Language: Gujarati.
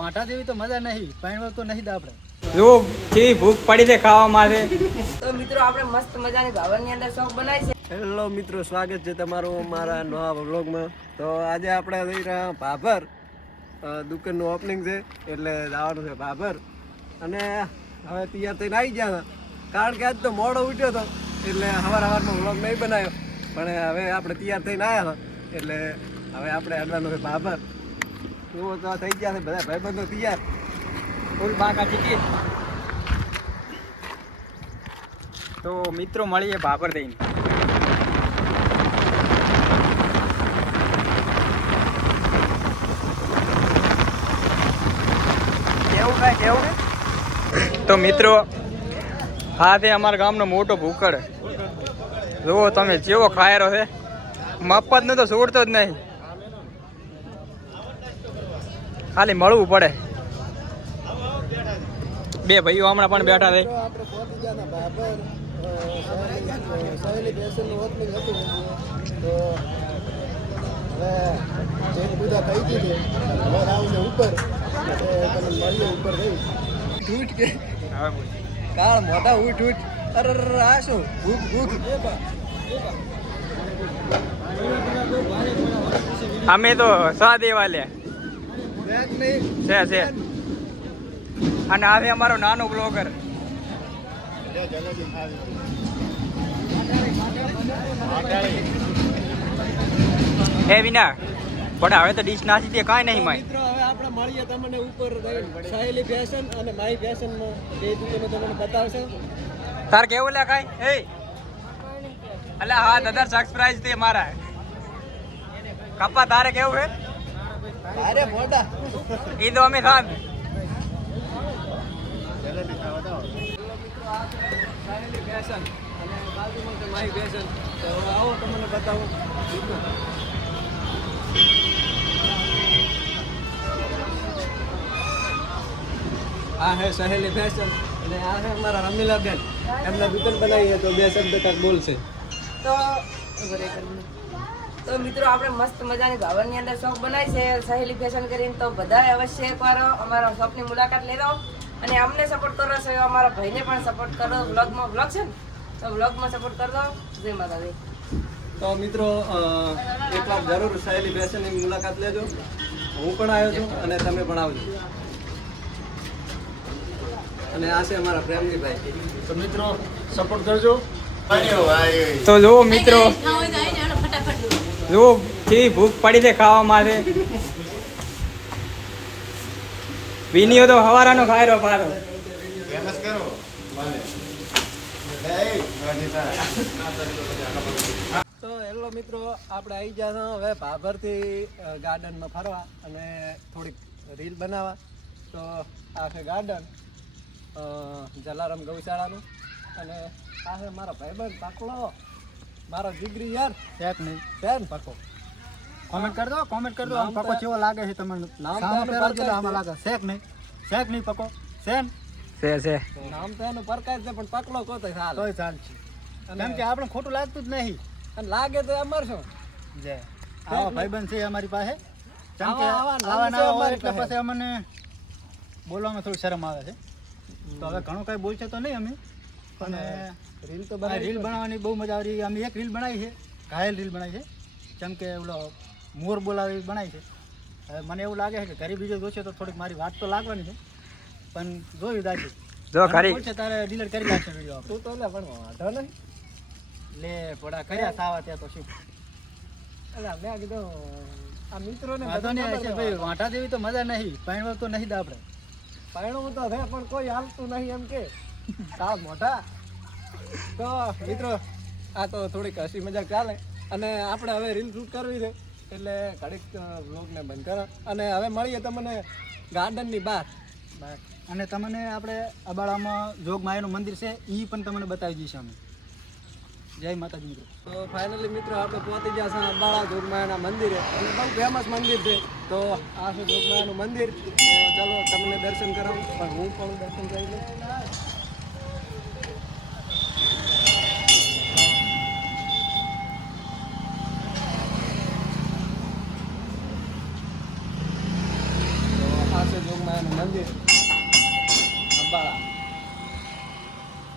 વાંટા જેવી તો મજા નહીં, પાણી તો નહીં દે આપણે. જો કેવી ભૂખ પડી છે ખાવા માટે. તો મિત્રો આપણે મસ્ત મજાની ભાવરની અંદર શોખ બનાવી છે. હેલો મિત્રો, સ્વાગત છે તમારું મારા નવા વ્લોગમાં. તો આજે આપણે જઈ રહ્યા ભાભર, દુકાનનું ઓપનિંગ છે એટલે જવાનું છે ભાભર. અને હવે તૈયાર થઈને આવી ગયા હતા, કારણ કે આજ તો મોડો ઉઠ્યો હતો એટલે સવારમાં વ્લોગ નહીં બનાવ્યો. પણ હવે આપણે તૈયાર થઈને આવ્યા હતા એટલે હવે આપણે અડવાનું છે ભાભર. જુઓ તો થઈ ગયા છે બધા ભાઈબંધો તૈયાર, ફૂલ બાકા ચીકી. તો મિત્રો મળીએ ભાભર દઈને. તો મિત્રો હા તે અમારા ગામનો મોટો ભૂકડ. જુઓ તમે જેવો ખાયરો છે, મફત ને તો છોડતો જ નહીં, ખાલી મળવું પડે. બે ભાઈઓ હમણાં પણ બેઠા છે. આપણે પહોંચી ગયા હતા ભાભર, સહેલી ફેશનનું ઓપનિંગ હતું. તો હવે ચેક પૂજા થઈ ગઈ છે, હવે રાવને ઉપર તમે મળીએ ઉપર ગઈ. ઉઠ કે કાળ મોઢા ઉઠ ઉઠ. અરે આ શું ભૂખ ભૂખ. અમે તો સા દેવા લે છે. અને આવે અમારો નાનો બ્લોગર. હે વિના પણ હવે તો ડીશ નાસી દે, કાંઈ નહીં માય. મિત્રો હવે આપણે મળીએ તમને ઉપર સહેલી ફેશન અને માય ફેશનમાં બે દુકાનો તમને બતાવશે. તાર કેવું લે કાંઈ? હે અલા હા દાદા સરપ્રાઈઝ તે મારા કપ્પા. તારે કેવું હે? અરે મોટા ઈ તો અમે થાન સહેલી ફેશન અને બાજુમાં છે માય ફેશન. તો આવો તમને બતાવો. આ હે સહેલી ફેશન અને આ હે અમારા રમીલાબેન, એમના દુકાન બનાવી છે. તો બે શબ્દ કાંક બોલશે. તો મિત્રો આપણે મસ્ત મજાની ભાવરની અંદર શોપ બનાવી છે સહેલી ફેશન કરીને. તો બધાએ અવશ્ય એકવાર અમારા શોપની મુલાકાત લેજો અને અમને સપોર્ટ કરો છો, અમારા ભાઈને પણ સપોર્ટ કરો. વ્લોગમાં વ્લોગ છે ને, તો વ્લોગમાં સપોર્ટ કરજો. જય માતાજી. તો મિત્રો એકવાર જરૂર સહેલી ફેશનની મુલાકાત લેજો. હું પણ આવ્યો છું અને તમે પણ આવજો. અને આ છે અમારા પ્રેમજીભાઈ. તો મિત્રો સપોર્ટ કરજો. તો જુઓ મિત્રો, જુઓ કેવી ભૂખ પડી છે ખાવા માટે. વિનીઓ તો હવારાનો ખાયરો પારો. તો હેલો મિત્રો, આપણે આવી ગયા છો હવે ભાભરથી ગાર્ડનમાં ફરવા અને થોડીક રીલ બનાવવા. તો આ છે ગાર્ડન જલારામ ગૌશાળાનું. અને આ છે મારા ભાઈબંધ પાકલો, મારો જીગરી યાર. શેક નહીં શેન પાકો. કોમેન્ટ કરી દો, કોમેન્ટ કરી દો. આમ પાકો કેવો લાગે છે તમને? નામ તો આમાં લાગે શેક નહીં, શેક નહીં પાકો શેન છે નામ તો એનું પરકાય છે, પણ પકલો કોતો ચાલ તોય ચાલ છે. કેમ કે આપણે ખોટું લાગતું જ નહીં, અને લાગે તો અમાર શું જે આવા ભાઈબંધ છે અમારી પાસે. કેમ કે આવા ના હોય એટલે પછી અમને બોલવામાં થોડી શરમ આવે છે. તો હવે ઘણું કઈ બોલશે તો નહીં અમે, પણ રીલ તો રીલ બનાવવાની બહુ મજા આવી. અમે એક રીલ બનાવી છે, ઘાયલ રીલ બનાવી છે. કેમ કે ઓલો મોર બોલાવી બનાવી છે. હવે મને એવું લાગે છે કે ઘરે બીજો જોશે તો થોડીક મારી વાત તો લાગવાની છે, પણ જોયું દાદી જો ખરી બોલશે તારે ડિલીટ કરી નાખશે વિડીયો. તું તો લે પણ વાંધો નહીં લે પોડા કર્યા સાવા ત્યાં તો શું. અલા મેં કીધું આ મિત્રોને બધાને છે ભાઈ, વાંટા જેવી તો મજા નહીં, પાણી તો નહીં દે આપણે. પાણું તો છે પણ કોઈ હાલતું નહીં એમ કે સાવ મોટા. તો મિત્રો આ તો થોડીક હસી મજાક ચાલે અને આપણે હવે રીલ શૂટ કરવી છે એટલે ઘડીક વ્લોગને બંધ કરો. અને હવે મળીએ તમને ગાર્ડનની બહાર. અને તમને આપણે અબાળામાં જોગમાયાનું મંદિર છે એ પણ તમને બતાવી દઈશું અમે. જય માતાજી મિત્રો. તો ફાઇનલી મિત્રો આપણે પહોંચી ગયા છે અબાળા જોગમાયાના મંદિરે, અને બહુ ફેમસ મંદિર છે. તો આ છે જોગમાયાનું મંદિર. તો ચાલો તમને દર્શન કરાવું, પણ હું પણ દર્શન કરી લઉં. મંદિર અંબાળા